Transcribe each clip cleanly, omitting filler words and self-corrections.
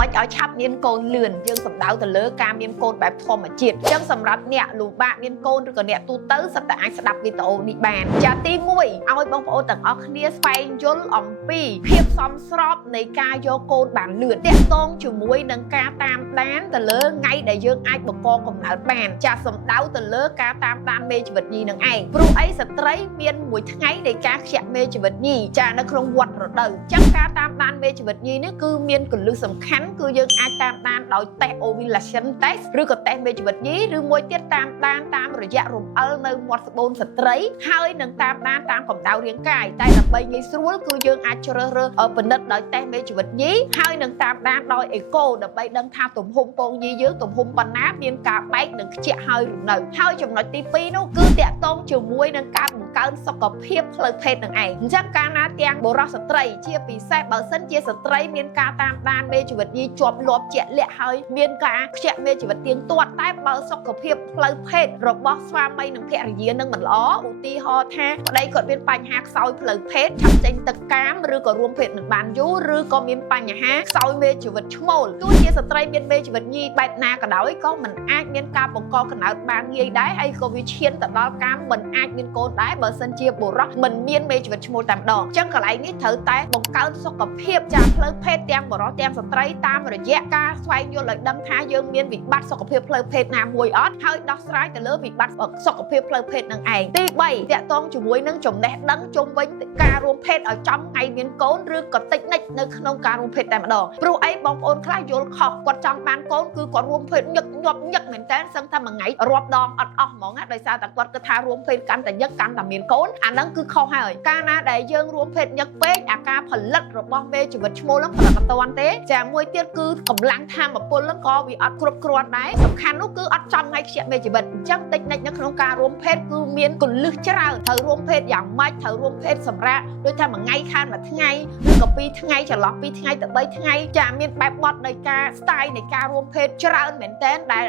មិនឲ្យឆាប់មានកូនលឿនយើងសំដៅទៅលើការមានកូនបែបធម្មជាតិអញ្ចឹងសម្រាប់អ្នកលំបាកមានកូនឬក៏អ្នកទូទៅសិតតែអាចស្ដាប់វីដេអូនេះបានចាទី1ឲ្យបងប្អូនទាំងអស់គ្នាស្វែងយល់អំពីភាពសមស្របនៃការយកកូនបានលឿនតាក់ទងជាមួយនឹងការតាមដានទៅលើថ្ងៃដែលយើងអាចបង្កកំណើតបានចាសំដៅទៅលើការតាមដានមេជីវិតញីនឹងឯងព្រោះអីស្ត្រីមានមួយថ្ងៃនៃការខ្ជាក់មេជីវិតញីចានៅក្នុងវដ្តរដូវអញ្ចឹងការតាមដានមេជីវិតញីនេះគឺមានគន្លឹះសំខាន់គឺយើងអាចតាមដានដោយតេស្ត ovulation test ឬក៏តេស្តមេជីវិតញីឬមួយទៀតតាមដានតាមរយៈរំអិលនៅមាត់ស្បូនស្ត្រីហើយនឹងតាមដានតាមកម្ដៅរាងកាយតែដើម្បីងាយស្រួលគឺយើងអាចជ្រើសរើសពិនិត្យដោយតេស្តមេជីវិតញីហើយនឹងតាមដានដោយអេកូដើម្បីដឹងថាទំហំពងញីយើងទំហំប៉ុណ្ណាមានការបែកនិងខ្ជាក់ហើយឬនៅហើយចំណុចទី2នោះគឺតាក់ទងជាមួយនឹងការបង្កើនសុខភាពផ្លូវភេទនឹងឯងអញ្ចឹងកាលណាទាំងបុរសស្ត្រីជាពិសេសបើសិនជាស្ត្រីមានការតាមដានមេជីវិតញីជាប់លាប់ជាក់លាក់ហើយមានការខ្ជាក់មេជីវិតទៀងទាត់តែបើសុខភាពផ្លូវភេទរបស់ស្វាមីនិងភរិយានឹងមិនល្អឧទាហរណ៍ថាប្តីគាត់មានបញ្ហាខ្សោយផ្លូវភេទឆាប់ចេញទឹកកាមឬក៏រួមភេទមិនបានយូរឬក៏មានបញ្ហាខ្សោយមេជីវិតឈ្មោលទោះជាស្ត្រីមានមេជីវិតញីបែបណាក៏ដោយក៏មិនអាចមានការបង្កកំណើតបានងាយដែរហើយក៏វាឈានទៅដល់ការមិនអាចមានកូនដែរបើសិនជាបុរសមិនមានមេជីវិតឈ្មោលតែម្ដងអញ្ចឹងកន្លែងនេះត្រូវតែបង្កើនសុខភាពចាផ្លូវភេទទាំងបុរសទាំងស្ត្រីតាមរយៈការស្វែងយល់ឲ្យដឹងថាយើងមានវិបត្តិសុខភាពផ្លូវភេទណាមួយអត់ហើយដោះស្រាយទៅលើវិបត្តិសុខភាពផ្លូវភេទនឹងឯងទី3តាក់ទងជាមួយនឹងចំណេះដឹងជុំវិញការរួមភេទឲ្យចំថ្ងៃមានកូនឬក៏តិចនិចនៅក្នុងការរួមភេទតែម្ដងព្រោះអីបងប្អូនខ្លះយល់ខុសគាត់ចង់បានកូនគឺគាត់រួមភេទញឹកញាប់ញឹកមែនតើសឹងថាមួយថ្ងៃរាប់ដងអត់អស់ហ្មងណាដោយសារតែគាត់គិតថារួមភេទកាន់តែញឹកកាន់តែមានកូនអាហ្នឹងគឺខុសហើយកាលណាដែលយើងរួមភេទញឹកពេកអាការផលិតរបស់មេជីវិតឈ្មោលហ្នឹងផលិតអត់ទាន់ទេចាមួយទៀតគឺកម្លាំងធម៌ពលហ្នឹងក៏វាអត់គ្រប់គ្រាន់ដែរសំខាន់នោះគឺអត់ចំថ្ងៃខ្ជាប់មេជីវិតអញ្ចឹងតិចនិចនៅក្នុងការរួមភេទគឺមានគន្លឹះច្រើនត្រូវរួមភេទយ៉ាងម៉េចត្រូវរួមភេទសម្រាប់ដូចថាមួយថ្ងៃខានមួយថ្ងៃឬក៏2ថ្ងៃចន្លោះ2ថ្ងៃទៅ3ថ្ងៃចាមានបែបបត់នៃការ style នៃការរួមភេទច្រើនមែនតើដែល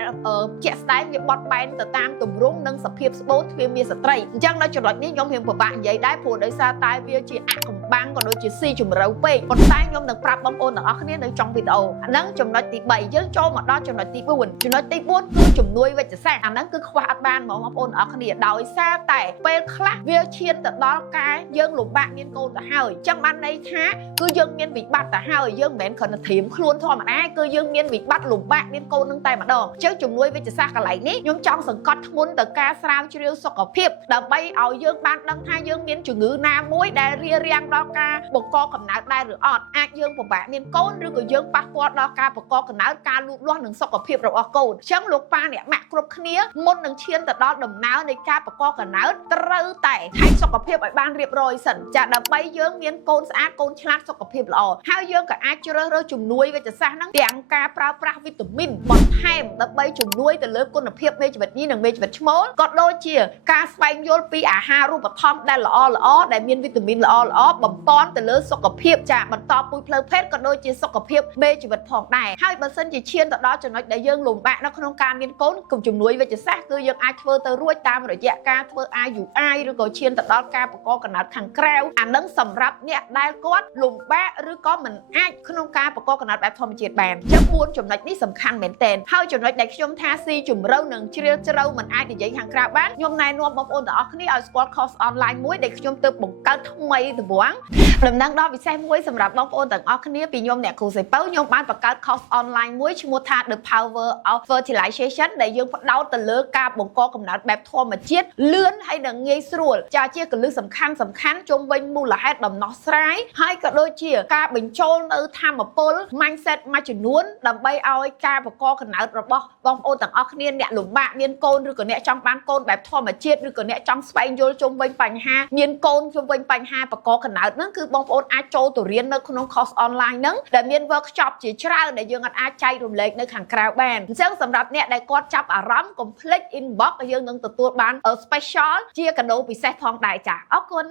ជាក់ស្ដែងវាបត់បែនទៅតាមទម្រង់និងសភាពស្បូនទ្វាមាសស្ត្រីអញ្ចឹងនៅចំណុចនេះខ្ញុំរៀងពិបាកនិយាយដែរព្រោះដោយសារតែវាជាអកំបាំងក៏ដូចជាស៊ីជម្រៅពេកប៉ុន្តែខ្ញុំនឹងប្រាប់បងប្អូនទាំងអស់គ្នានៅtrongវីដេអូអាហ្នឹងចំណុចទី3យើងចូលមកដល់ចំណុចទី4ចំណុចទី4គឺជំនួយវិជ្ជសាស្ត្រអាហ្នឹងគឺខ្វះអត់បានបងប្អូនទាំងអស់គ្នាដោយសារតែពេលខ្លះវាឈានទៅដល់ការយើងលំបាកមានកូនទៅហើយអញ្ចឹងបានន័យថាគឺយើងមានវិបត្តិទៅហើយយើងមិនមែនគ្រាន់តែត្រៀមខ្លួនធម្មតាគឺយើងមានវិបត្តិលំបាកមានកូននឹងតែម្ដងអញ្ចឹងជំនួយវិជ្ជសាស្ត្រកន្លែងនេះខ្ញុំចង់សង្កត់ធ្ងន់ទៅការស្រាវជ្រាវសុខភាពដើម្បីឲ្យយើងបានដឹងថាយើងមានជំងឺណាមួយដែលរារាំងដល់ការបង្កកំណើតដែរឬអត់អាចយើងពិបាកមានកូនឬក៏យើងប៉ះពាល់ដល់ការបង្កកំណើតការលូតលាស់និងសុខភាពរបស់កូនអញ្ចឹងលោកប៉ាអ្នកម៉ាក់គ្រប់គ្នាមុននឹងឈានទៅដល់ដំណើរនៃការបង្កកំណើតត្រូវតែថែសុខភាពឲ្យបានរៀបរយសិនចាដើម្បីយើងមានកូនស្អាតកូនឆ្លាតសុខភាពល្អហើយយើងក៏អាចជ្រើសរើសជំនួយវិទ្យាសាស្ត្រហ្នឹងទាំងការប្រើប្រាស់វីតាមីនបន្ថែមដើម្បីជំនួយទៅលើគុណភាពមេជីវិតញីនិងមេជីវិតឈ្មោលក៏ដូចជាការស្វែងយល់ពីអាហារូបត្ថម្ភដែលល្អដែលមានវីតាមីនល្អបំពន់ទៅលើសុខភាពចាបន្តពូជផ្លូវភេទក៏ដូចជាសុខភាពមេជីវិតផងដែរហើយបើសិនជាឈានទៅដល់ចំណុចដែលយើងលំបាកនៅក្នុងការមានកូនគុំជំនួយវិទ្យាសាស្ត្រគឺយើងអាចធ្វើទៅរួចតាមរយៈការធ្វើ IUI ឬក៏ឈានទៅដល់ការបង្កកំណើតខាងក្រៅអានឹងសម្រាប់អ្នកដែលគាត់លំបាកឬក៏មិនអាចក្នុងការបង្កកំណើតបែបធម្មជាតិបានអញ្ចឹង4ចំណុចនេះសំខាន់មែនទែនហើយចំណុចដែលខ្ញុំថាស៊ីជម្រៅនិងជ្រាលជ្រៅមិនអាចនិយាយខាងក្រៅបានខ្ញុំណែនាំបងប្អូនទាំងអស់គ្នាឲ្យស្គាល់ course online មួយដែលខ្ញុំទើបបង្កើតថ្មីដំបូងដំណឹងដល់ពិសេសមួយសម្រាប់បងប្អូនទាំងអស់គ្នាពីខ្ញុំអ្នកគ្រូសីពៅខ្ញុំបានបង្កើត course online មួយឈ្មោះថា The Power of Fertilization ដែលយើងផ្ដោតទៅលើការបង្កកំណើតបែបធម្មជាតិលឿនហើយនិងងាយស្រួលចាជាគន្លឹះសំខាន់ជុំវិញមូលហេតុដំណោះស្រាយហើយក៏ដូចជាការបញ្ចូលនៅធម៌ពល mindset មួយចំនួនដើម្បីឲ្យការបង្កកំណើតរបស់បងប្អូនទាំងអស់គ្នាអ្នកលំបាកមានកូនឬក៏អ្នកចង់បានកូនបែបធម្មជាតិឬក៏អ្នកចង់ស្វែងយល់ជុំវិញបញ្ហាមានកូនជុំវិញបញ្ហាបង្កកំណើតហ្នឹងគឺបងប្អូនអាចចូលទៅរៀននៅក្នុង course online ហ្នឹងដែលមាន workshop ជាច្រើនដែលយើងអាចចែករំលែកនៅខាងក្រៅបានអញ្ចឹងសម្រាប់អ្នកដែលគាត់ចាប់អារម្មណ៍ complete inbox យើងនឹងទទួលបាន special ជាកាដូពិសេសផងដែរចាអរគុណ